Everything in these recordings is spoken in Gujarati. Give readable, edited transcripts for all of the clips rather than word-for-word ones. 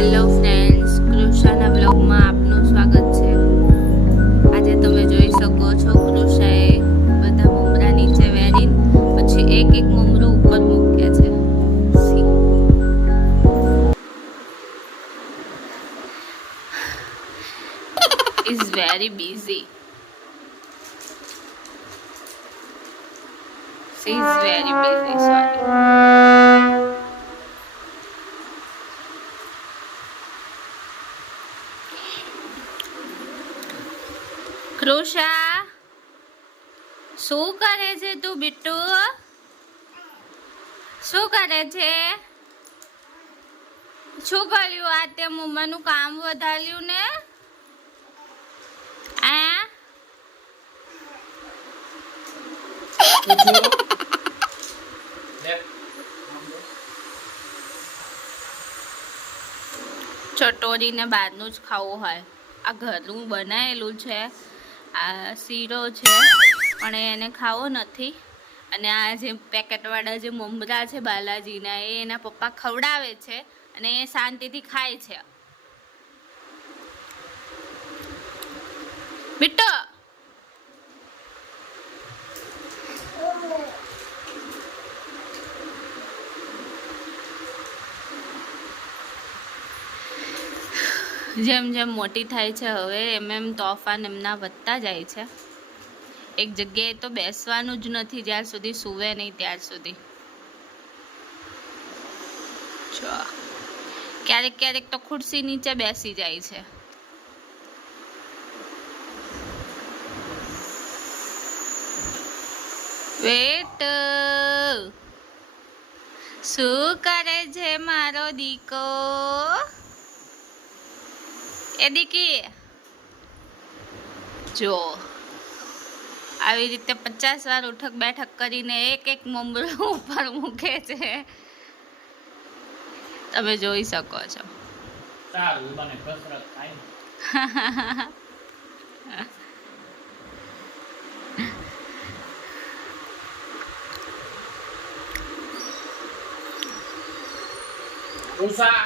હેલો ફ્રેન્ડ્સ, કૃષાના બ્લોગમાં આપનું સ્વાગત છે। આજે તમે જોઈ શકો છો કૃષાએ બધા મમરા નીચે વેરીને પછી એક એક મમરો ઉપર મૂક્યા છે। Is very busy, she is very busy, sorry। Krisha, શું કરે છે તું બિટ્ટુ? શું કરે છે? શું કર્યું આ તે મમ્માનું કામ વધાર્યું ને? આ ચટોરીને બહારનું જ ખાવું હોય, આ ઘરનું બનાવેલું છે, આ શીરો છે પણ એને ખાવો નથી। અને આ જે પેકેટવાળા જે મમરા છે બાલાજીના, એ એના પપ્પા ખવડાવે છે અને એ શાંતિથી ખાય છે। બેટો જેમ જેમ મોટી થાય છે હવે એમ તોફાન એમના વધતા જાય છે। એક જગ્યાએ તો બેસવાનું જ નથી જ્યાર સુધી સૂવે નહીં ત્યાર સુધી। ક્યારેક ક્યારેક તો ખુરશી નીચે બેસી જાય છે। વેટ, શું કરે છે મારો દીકો? એ દીકી જો આવી રીતે 50 વાર ઉઠક બેઠક કરીને એક એક મમરો ઉપર મૂકે છે, તમે જોઈ શકો છો। સારું બને કસરત થાય। ઉષા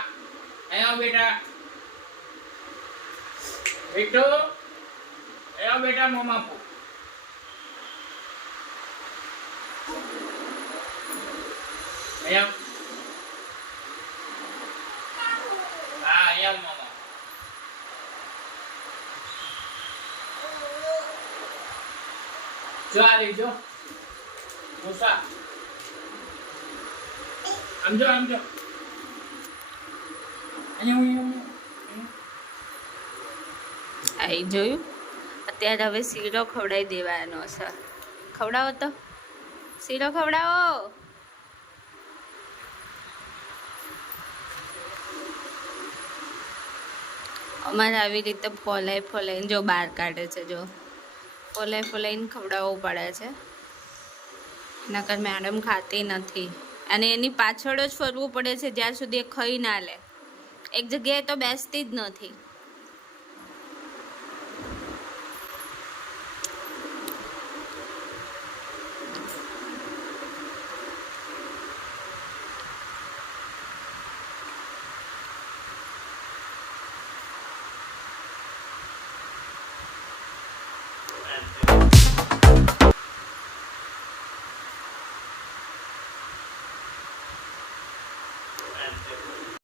આયો બેટા, બેટો આયો બેટા, મમ્મા પો આયો। હા આયો મમ્મા। જો આ જો ઉષા, આમ જો આમ જો, આઈ જોયું? અત્યારે હવે શીરો ખવડાવી દેવાનો છે। ખવડાવો તો, શીરો ખવડાવો। અમારે આવી રીતે ફોલાઈને જો બહાર કાઢે છે, જો ફોલાઈને ખવડાવવું પડે છે, નકર મેડમ ખાતી નથી। અને એની પાછળ જ ફરવું પડે છે જ્યાં સુધી એ ખાઈ ના લે, એક જગ્યાએ તો બેસતી જ નથી।